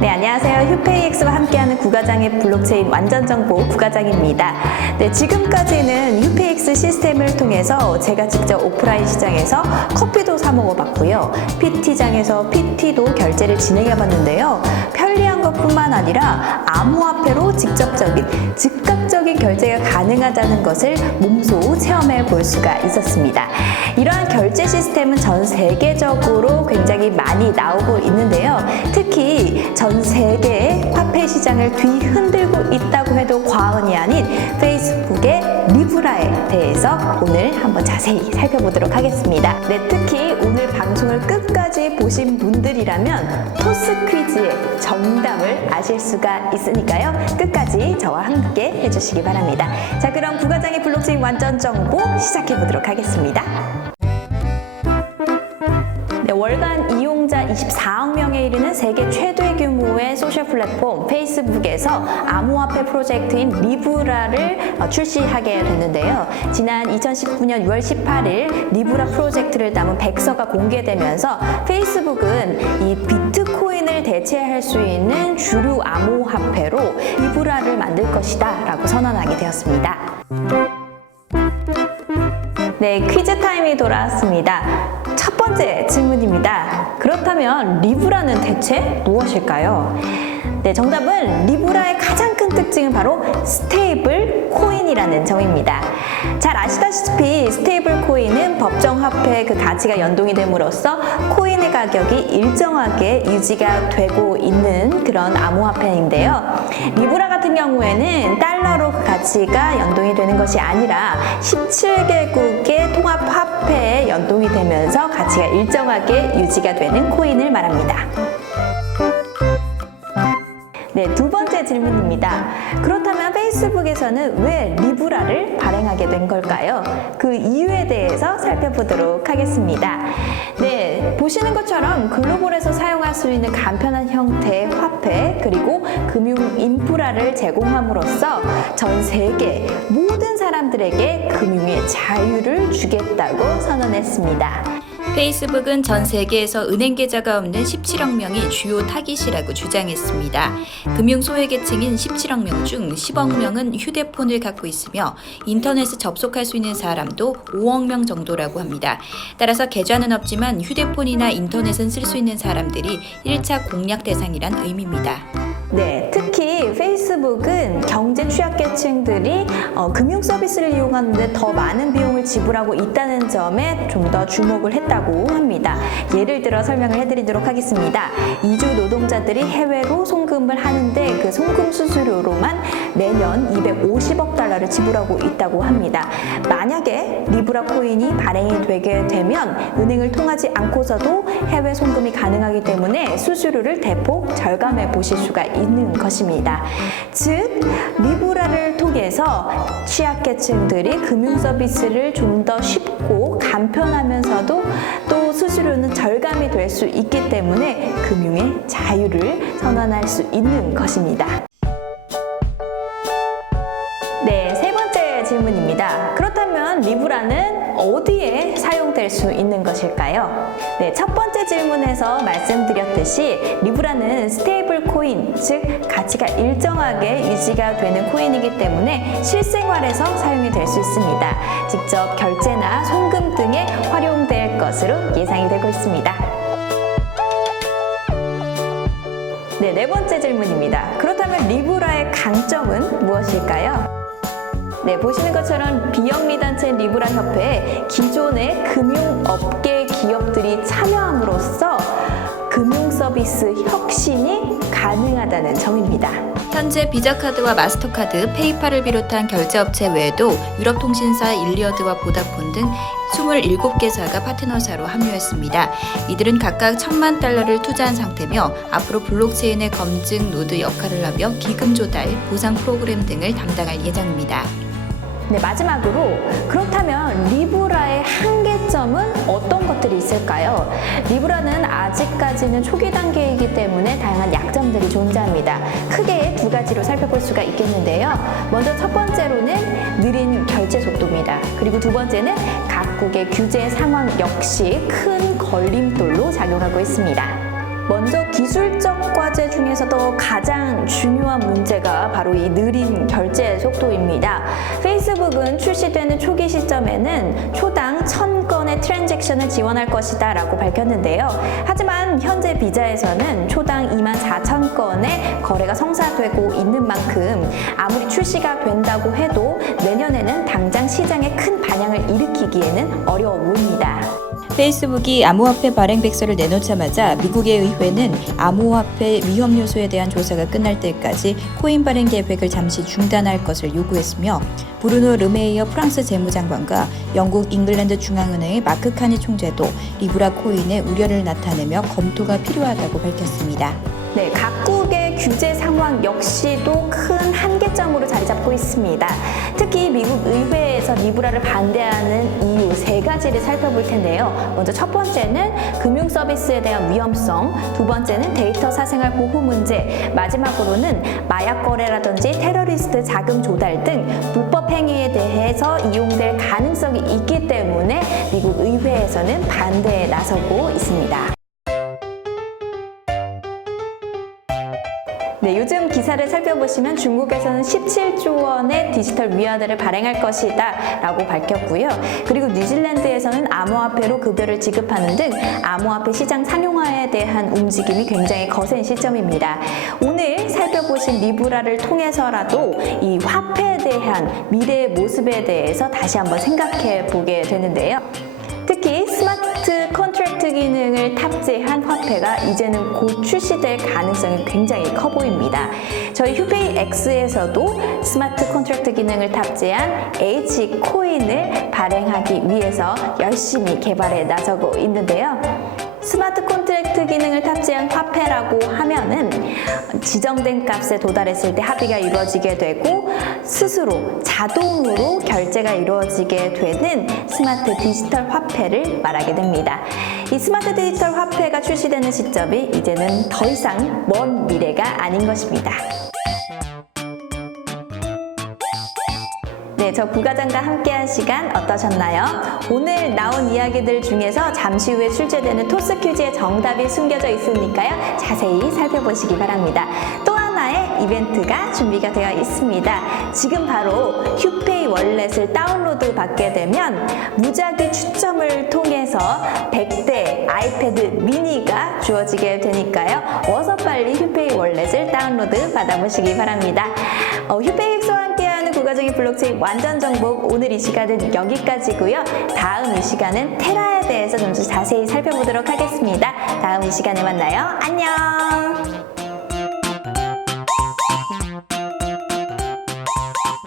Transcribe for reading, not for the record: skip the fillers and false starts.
네, 안녕하세요. 휴페이X와 함께하는 구가장의 블록체인 완전정보 구가장입니다. 네, 지금까지는 휴페이X 시스템을 통해서 제가 직접 오프라인 시장에서 커피도 사 먹어봤고요. PT장에서 PT도 결제를 진행해봤는데요. 편리한 것뿐만 아니라 암호화폐로 직접적인, 즉각적인 결제가 가능하다는 것을 몸소 체험해 볼 수가 있었습니다. 이러한 결제 시스템은 전 세계적으로 굉장히 많이 나오고 있는데요. 특히 전 세계의 화폐 시장을 뒤흔들고 있다고 해도 과언이 아닌 페이스북의 리브라에 대해서 오늘 한번 자세히 살펴보도록 하겠습니다. 네, 특히 오늘 방송을 끝까지 보신 분들이라면 토스 퀴즈의 정답을 아실 수가 있으니까요. 끝까지 저와 함께 해주시기 바랍니다. 자, 그럼 구가장의 블록체인 완전 정보 시작해 보도록 하겠습니다. 네, 월간 이용자 24억 명에 이르는 세계 최대 규모의 소셜 플랫폼 페이스북에서 암호화폐 프로젝트인 리브라를 출시하게 됐는데요. 지난 2019년 6월 18일 리브라 프로젝트를 담은 백서가 공개되면서 페이스북은 이 비트코인을 대체할 수 있는 주류 암호화폐로 리브라를 만들 것이다 라고 선언하게 되었습니다. 네, 퀴즈 타임이 돌아왔습니다. 첫 번째 질문입니다. 그렇다면 리브라는 대체 무엇일까요? 네, 정답은 리브라의 가장 큰 특징은 바로 스테이블 코인이라는 점입니다. 잘 아시다시피 스테이블 코인은 법정 화폐의 그 가치가 연동이 됨으로써 코인의 가격이 일정하게 유지가 되고 있는 그런 암호화폐인데요. 리브라 같은 경우에는 달러로 그 가치가 연동이 되는 것이 아니라 17개국의 통합 화폐에 연동이 되면서 가치가 일정하게 유지가 되는 코인을 말합니다. 네, 두 번째 질문입니다. 그렇다면 페이스북에서는 왜 리브라를 발행하게 된 걸까요? 그 이유에 대해서 살펴보도록 하겠습니다. 네, 보시는 것처럼 글로벌에서 사용할 수 있는 간편한 형태의 화폐 그리고 금융 인프라를 제공함으로써 전 세계 모든 사람들에게 금융의 자유를 주겠다고 선언했습니다. 페이스북은 전 세계에서 은행 계좌가 없는 17억 명이 주요 타깃이라고 주장했습니다. 금융 소외계층인 17억 명 중 10억 명은 휴대폰을 갖고 있으며 인터넷에 접속할 수 있는 사람도 5억 명 정도라고 합니다. 따라서 계좌는 없지만 휴대폰이나 인터넷은 쓸 수 있는 사람들이 1차 공략 대상이란 의미입니다. 네, 특히 페이스북은 경제 취약계층들이 금융 서비스를 이용하는데 더 많은 비용을 지불하고 있다는 점에 좀 더 주목을 했다고 합니다. 예를 들어 설명을 해드리도록 하겠습니다. 이주 노동자들이 해외로 송금을 하는데 그 송금 수수료로만 매년 250억 달러를 지불하고 있다고 합니다. 만약에 리브라 코인이 발행이 되게 되면 은행을 통하지 않고서도 해외 송금이 가능하기 때문에 수수료를 대폭 절감해 보실 수가 있는 것입니다. 즉, 리브라를 통해서 취약계층들이 금융 서비스를 좀 더 쉽고 간편하면서도 또 수수료는 절감이 될 수 있기 때문에 금융의 자유를 선언할 수 있는 것입니다. 네, 세 번째 질문입니다. 그렇다면 리브라는 어디에 사용될 수 있는 것일까요? 네, 첫 번째 질문에서 말씀드렸듯이 리브라는 스테이블 코인, 즉 가치가 일정하게 유지가 되는 코인이기 때문에 실생활에서 사용이 될 수 있습니다. 직접 결제나 송금 등에 활용될 것으로 예상이 되고 있습니다. 네, 네 번째 질문입니다. 그렇다면 리브라의 강점은 무엇일까요? 네, 보시는 것처럼 비영리단체 리브라 협회에 기존의 금융업계 기업들이 참여함으로써 금융 서비스 혁신이 가능하다는 점입니다. 현재 비자카드와 마스터카드, 페이팔을 비롯한 결제업체 외에도 유럽통신사 일리어드와 보다폰 등 27개사가 파트너사로 합류했습니다. 이들은 각각 1,000만 달러를 투자한 상태며 앞으로 블록체인의 검증 노드 역할을 하며 기금 조달, 보상 프로그램 등을 담당할 예정입니다. 네, 마지막으로 그렇다면 리브라의 한계점은 어떤 것들이 있을까요? 리브라는 아직까지는 초기 단계이기 때문에 다양한 약점들이 존재합니다. 크게 두 가지로 살펴볼 수가 있겠는데요. 먼저 첫 번째로는 느린 결제 속도입니다. 그리고 두 번째는 각국의 규제 상황 역시 큰 걸림돌로 작용하고 있습니다. 먼저 기술적 과제 중에서도 가장 중요한 문제가 바로 이 느린 결제 속도입니다. 페이스북은 출시되는 초기 시점에는 초당 1000건의 트랜잭션을 지원할 것이다 라고 밝혔는데요. 하지만 현재 비자에서는 초당 24,000건의 거래가 성사되고 있는 만큼 아무리 출시가 된다고 해도 내년에는 당장 시장에 큰 반향을 일으키기에는 어려워 보입니다. 페이스북이 암호화폐 발행 백서를 내놓자마자 미국의 의회는 암호화폐 위험 요소에 대한 조사가 끝날 때까지 코인 발행 계획을 잠시 중단할 것을 요구했으며 브루노 르메이어 프랑스 재무장관과 영국 잉글랜드 중앙은행의 마크 카니 총재도 리브라 코인의 우려를 나타내며 검토가 필요하다고 밝혔습니다. 네, 각국의 규제 상황 역시도 큰 한계점으로 자리 잡고 있습니다. 특히 미국 의회에서 리브라를 반대하는 이유 3가지를 살펴볼 텐데요. 먼저 첫 번째는 금융 서비스에 대한 위험성, 두 번째는 데이터 사생활 보호 문제, 마지막으로는 마약 거래라든지 테러리스트 자금 조달 등 불법 행위에 대해서 이용될 가능성이 있기 때문에 미국 의회에서는 반대에 나서고 있습니다. 네, 요즘 기사를 살펴보시면 중국에서는 17조 원의 디지털 위안화를 발행할 것이다 라고 밝혔고요. 그리고 뉴질랜드에서는 암호화폐로 급여를 지급하는 등 암호화폐 시장 상용화에 대한 움직임이 굉장히 거센 시점입니다. 오늘 살펴보신 리브라를 통해서라도 이 화폐에 대한 미래의 모습에 대해서 다시 한번 생각해 보게 되는데요. 특히 스마트 컨트랙트 기능을 탑재한 화폐가 이제는 곧 출시될 가능성이 굉장히 커 보입니다. 저희 휴페이 X에서도 스마트 컨트랙트 기능을 탑재한 H코인을 발행하기 위해서 열심히 개발에 나서고 있는데요. 스마트 컨트랙트 기능을 탑재한 화폐라고 하면은 지정된 값에 도달했을 때 합의가 이루어지게 되고 스스로 자동으로 결제가 이루어지게 되는 스마트 디지털 화폐를 말하게 됩니다. 이 스마트 디지털 화폐가 출시되는 시점이 이제는 더 이상 먼 미래가 아닌 것입니다. 네, 저 부과장과 함께한 시간 어떠셨나요? 오늘 나온 이야기들 중에서 잠시 후에 출제되는 토스 퀴즈의 정답이 숨겨져 있으니까요. 자세히 살펴보시기 바랍니다. 또 하나의 이벤트가 준비가 되어 있습니다. 지금 바로 휴페이 월렛을 다운로드 받게 되면 무작위 추첨을 통해서 100대 아이패드 미니가 주어지게 되니까요. 어서 빨리 휴페이 월렛을 다운로드 받아보시기 바랍니다. 휴페이 엑스와 함께하는 국가적인 블록체인 완전 정복, 오늘 이 시간은 여기까지고요. 다음 이 시간은 테라에 대해서 좀 더 자세히 살펴보도록 하겠습니다. 다음 이 시간에 만나요. 안녕!